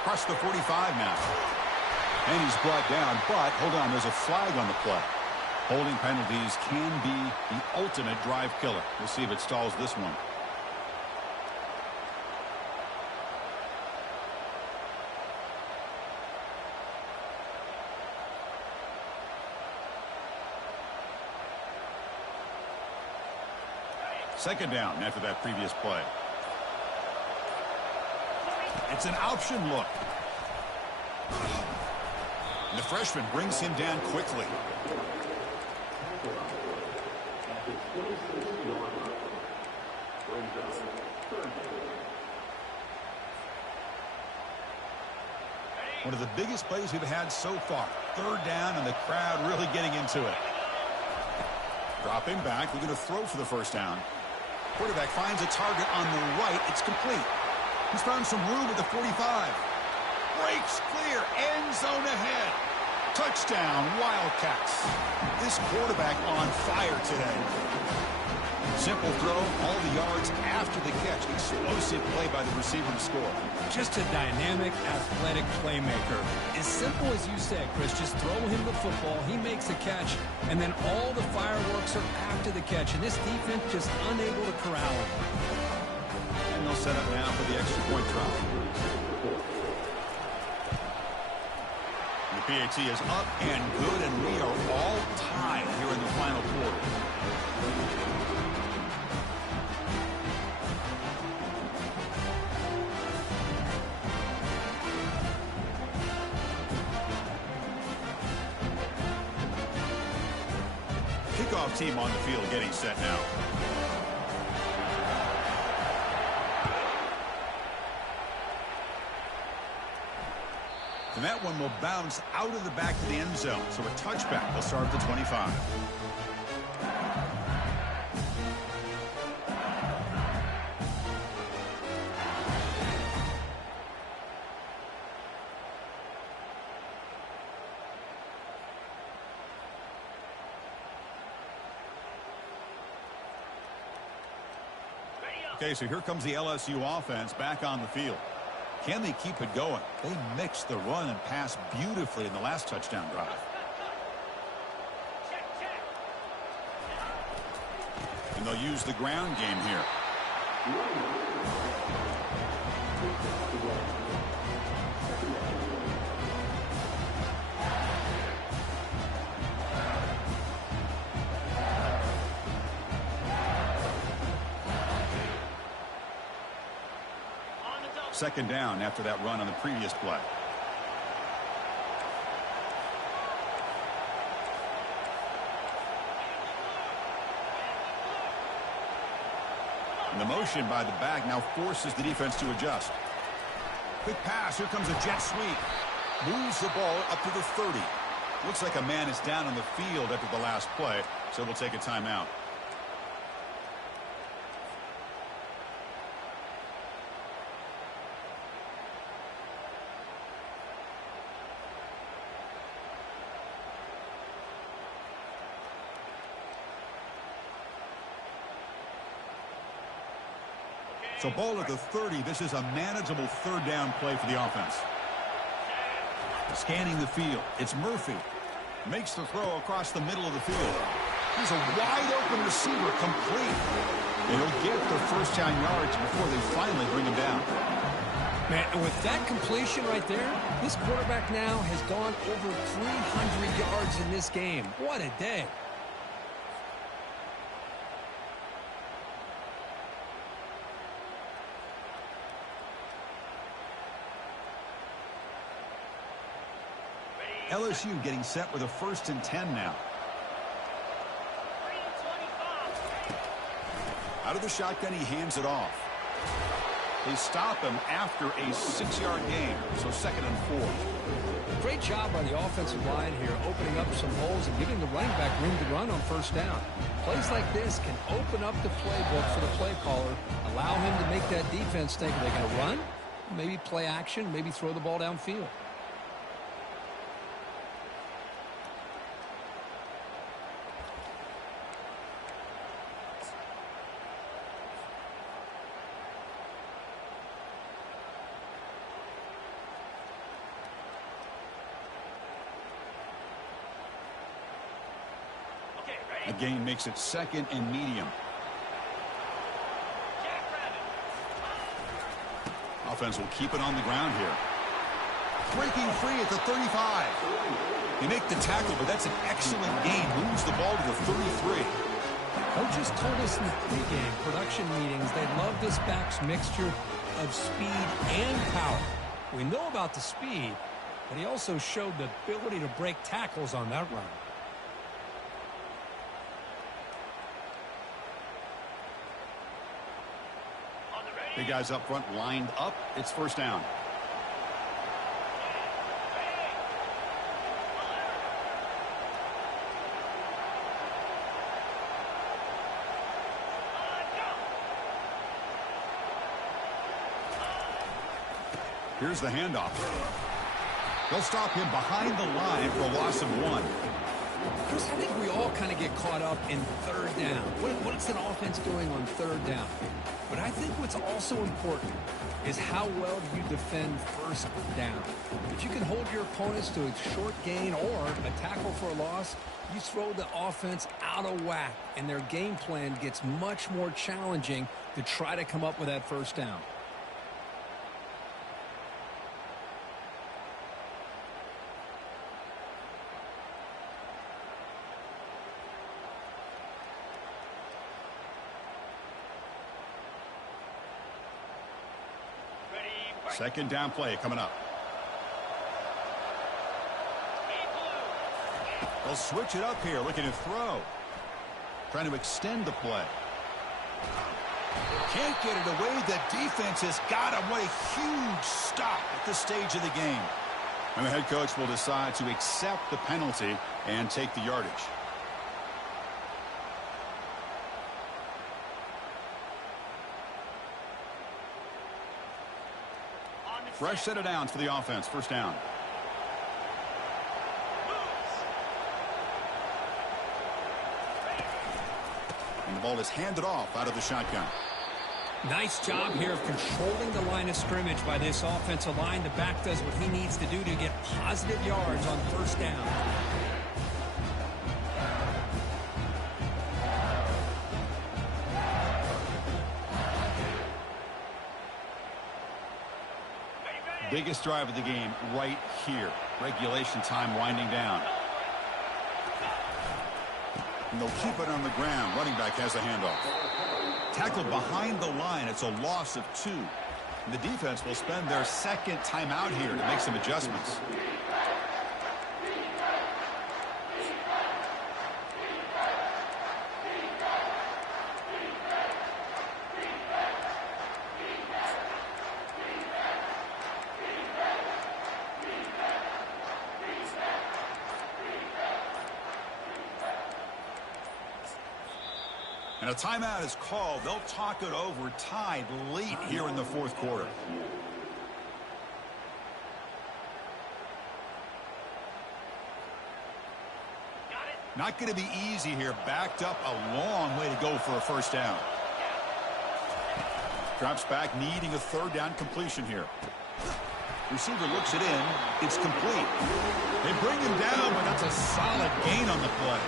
Across the 45 now. And he's brought down, but hold on, there's a flag on the play. Holding penalties can be the ultimate drive killer. We'll see if it stalls this one. Second down after that previous play. It's an option look. And the freshman brings him down quickly. One of the biggest plays we've had so far. 3rd down and the crowd really getting into it. Dropping back. We're going to throw for the first down. Quarterback finds a target on the right. It's complete. He's found some room at the 45. Breaks clear. End zone ahead. Touchdown, Wildcats. This quarterback on fire today. Simple throw, all the yards after the catch. Explosive play by the receiver to score. Just a dynamic, athletic playmaker. As simple as you said, Chris, just throw him the football, he makes the catch, and then all the fireworks are after the catch. And this defense just unable to corral him. And they'll set up now for the extra point try. The PAT is up and good, and we are all tied here in the final quarter. Kickoff team on the field getting set now. And that one will bounce out of the back of the end zone. So a touchback will start at the 25. Okay, so here comes the LSU offense back on the field. Can they keep it going? They mixed the run and pass beautifully in the last touchdown drive. And they'll use the ground game here. Second down after that run on the previous play. And the motion by the back now forces the defense to adjust. Quick pass. Here comes a jet sweep. Moves the ball up to the 30. Looks like a man is down on the field after the last play, so we'll take a timeout. So ball at the 30. This is a manageable third down play for the offense. Scanning the field. It's Murphy. Makes the throw across the middle of the field. He's a wide open receiver, complete. And he'll get the first down yards before they finally bring him down. Man, and with that completion right there, this quarterback now has gone over 300 yards in this game. What a day. LSU getting set with a 1st and 10 now. Out of the shotgun, he hands it off. They stop him after a 6-yard gain, so 2nd and 4. Great job by the offensive line here, opening up some holes and giving the running back room to run on first down. Plays like this can open up the playbook for the play caller, allow him to make that defense think, are they going to run? Maybe play action, maybe throw the ball downfield. The gain makes it 2nd and medium. Offense will keep it on the ground here. Breaking free at the 35. They make the tackle, but that's an excellent gain. Moves the ball to the 33. Coaches told us in the pregame production meetings they love this back's mixture of speed and power. We know about the speed, but he also showed the ability to break tackles on that run. Big guys up front lined up. It's first down. Here's the handoff. They'll stop him behind the line for a loss of 1. Chris, I think we all kind of get caught up in third down. What's an offense doing on third down? But I think what's also important is how well you defend first down. If you can hold your opponents to a short gain or a tackle for a loss, you throw the offense out of whack, and their game plan gets much more challenging to try to come up with that first down. Second down play coming up. They'll switch it up here, looking to throw. Trying to extend the play. Can't get it away. The defense has got him. What a huge stop at this stage of the game. And the head coach will decide to accept the penalty and take the yardage. Fresh set of downs for the offense. First down. And the ball is handed off out of the shotgun. Nice job here of controlling the line of scrimmage by this offensive line. The back does what he needs to do to get positive yards on first down. biggest drive of the game right here. Regulation time winding down. And they'll keep it on the ground. Running back has a handoff. Tackled behind the line. It's a loss of 2. And the defense will spend their second timeout here to make some adjustments. And a timeout is called. They'll talk it over, tied late here in the fourth quarter. Not going to be easy here. Backed up a long way to go for a first down. Drops back, needing a third down completion here. Receiver looks it in. It's complete. They bring him down, but that's a solid gain on the play.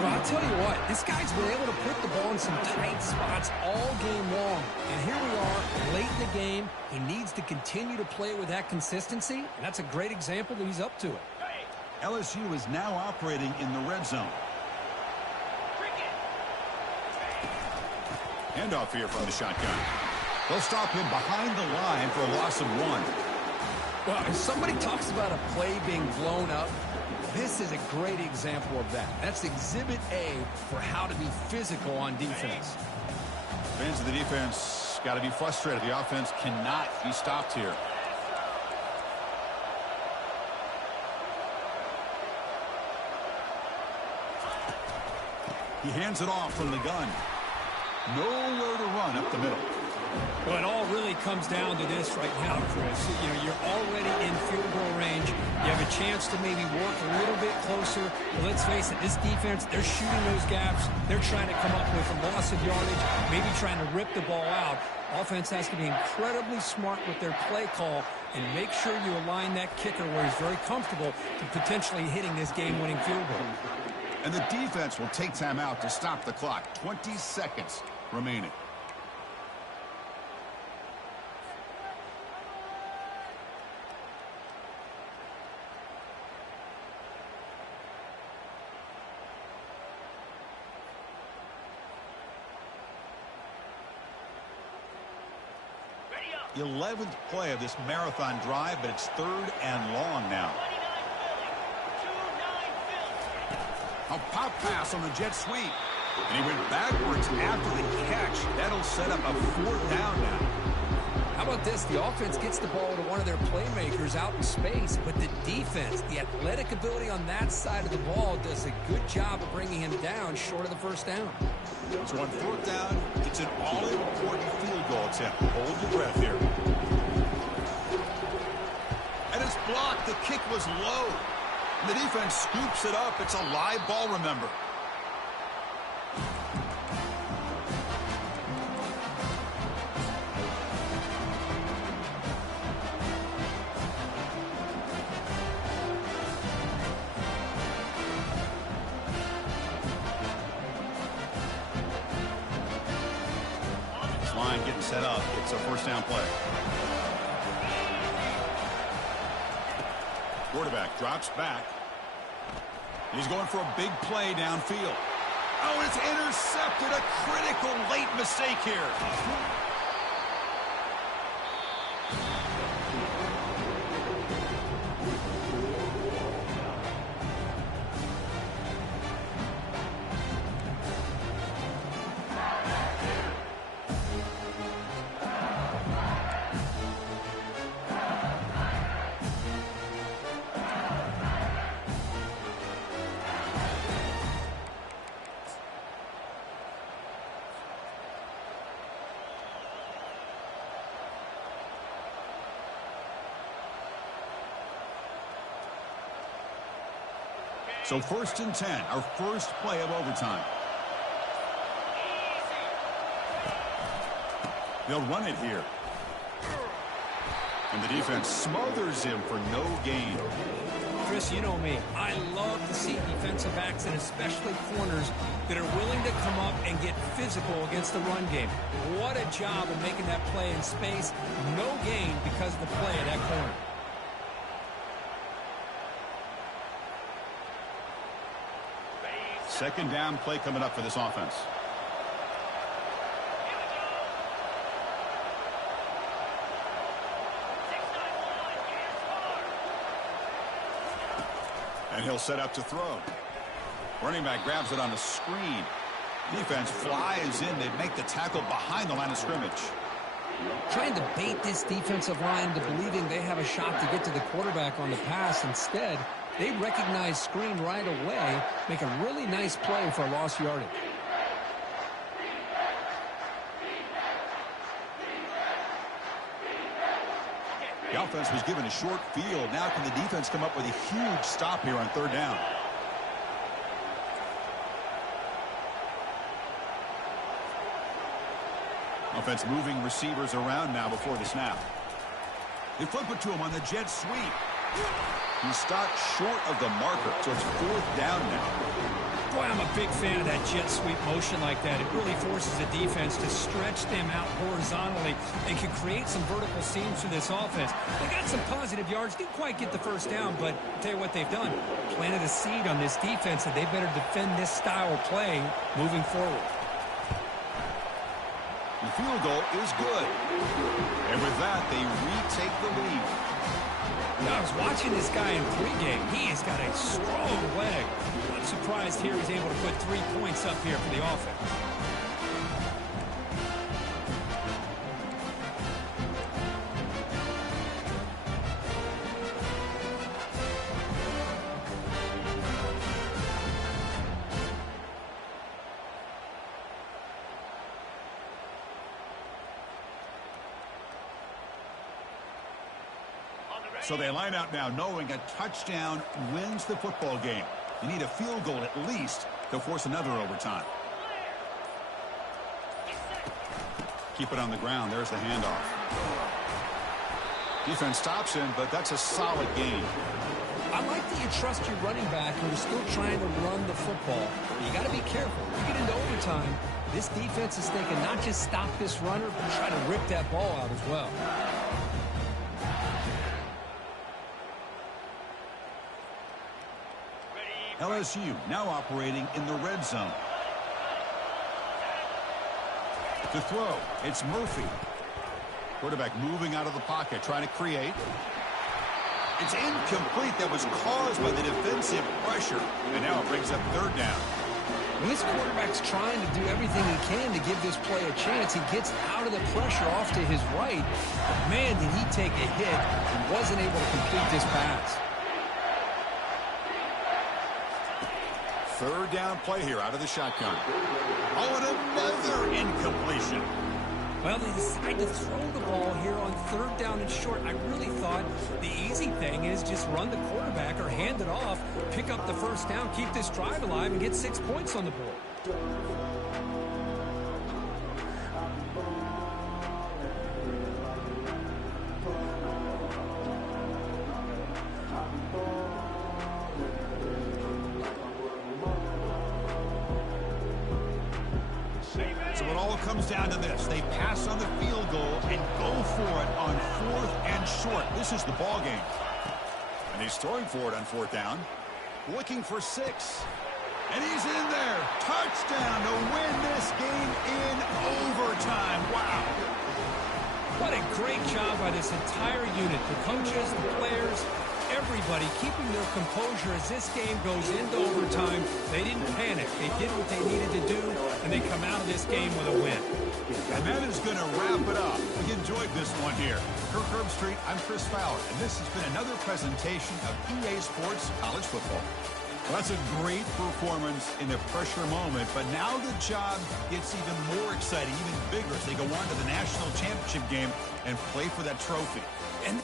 Well, I'll tell you what, this guy's been able to put the ball in some tight spots all game long. And here we are, late in the game. He needs to continue to play with that consistency, and that's a great example that he's up to it. LSU is now operating in the red zone. Handoff here from the shotgun. They'll stop him behind the line for a loss of 1. Well, if somebody talks about a play being blown up, this is a great example of that. That's exhibit A for how to be physical on defense. Fans of the defense got to be frustrated. The offense cannot be stopped here. He hands it off from the gun. Nowhere to run up the middle. Well, it all really comes down to this right now, Chris. You know, you're already in field goal range. You have a chance to maybe work a little bit closer. But let's face it, this defense, they're shooting those gaps. They're trying to come up with a loss of yardage, maybe trying to rip the ball out. Offense has to be incredibly smart with their play call and make sure you align that kicker where he's very comfortable to potentially hitting this game-winning field goal. And the defense will take time out to stop the clock. 20 seconds remaining. The 11th play of this marathon drive, but it's 3rd and long now. A pop pass on the jet sweep. And he went backwards after the catch. That'll set up a 4th down now. How about this? The offense gets the ball to one of their playmakers out in space, but the defense, the athletic ability on that side of the ball does a good job of bringing him down short of the first down. So on 4th down, it's an all-important field goal attempt. Hold your breath here. And it's blocked. The kick was low. And the defense scoops it up. It's a live ball, remember. Line getting set up. It's a first down play. Quarterback drops back. He's going for a big play downfield. Oh, it's intercepted. A critical late mistake here. So 1st and 10, our first play of overtime. They'll run it here. And the defense smothers him for no gain. Chris, Chris, you know me. I love to see defensive backs and especially corners that are willing to come up and get physical against the run game. What a job of making that play in space. No gain because of the play of that corner. Second down play coming up for this offense. And he'll set up to throw. Running back grabs it on the screen. Defense flies in. They make the tackle behind the line of scrimmage. Trying to bait this defensive line to believing they have a shot to get to the quarterback on the pass. Instead, they recognize screen right away, make a really nice play for lost yardage. The offense was given a short field. Now can the defense come up with a huge stop here on third down? Offense moving receivers around now before the snap. They flip it to him on the jet sweep. He stopped short of the marker, so it's fourth down now. Boy, I'm a big fan of that jet sweep motion like that. It really forces the defense to stretch them out horizontally and can create some vertical seams for this offense. They got some positive yards, didn't quite get the first down, but I'll tell you what they've done. Planted a seed on this defense that they better defend this style of play moving forward. The field goal is good. And with that, they retake the lead. Now, I was watching this guy in pregame. He has got a strong leg. Not surprised here he's able to put 3 points up here for the offense. So they line out now knowing a touchdown wins the football game. You need a field goal at least to force another overtime. Keep it on the ground. There's the handoff. Defense stops him, but that's a solid gain. I like that you trust your running back who is still trying to run the football. You got to be careful. You get into overtime, this defense is thinking not just stop this runner, but try to rip that ball out as well. LSU now operating in the red zone. To throw, it's Murphy. Quarterback moving out of the pocket, trying to create. It's incomplete. That was caused by the defensive pressure. And now it brings up third down. When this quarterback's trying to do everything he can to give this play a chance, he gets out of the pressure off to his right. But man, did he take a hit and wasn't able to complete this pass. Third down play here out of the shotgun. Oh, and another incompletion. Well, they decide to throw the ball here on third down and short. I really thought the easy thing is just run the quarterback or hand it off, pick up the first down, keep this drive alive, and get 6 points on the board. Comes down to this. They pass on the field goal and go for it on fourth and short. This is the ball game. And he's throwing for it on fourth down. Looking for 6. And he's in there. Touchdown to win this game in overtime. Wow. What a great job by this entire unit. The coaches, the players, everybody keeping their composure as this game goes into overtime. They didn't panic. They did what they needed to do, and they come out of this game with a win. And that is going to wrap it up. We enjoyed this one here. Kirk Herbstreit, I'm Chris Fowler, and this has been another presentation of EA Sports College Football. Well, that's a great performance in the pressure moment, but now the job gets even more exciting, even bigger as they go on to the national championship game and play for that trophy. And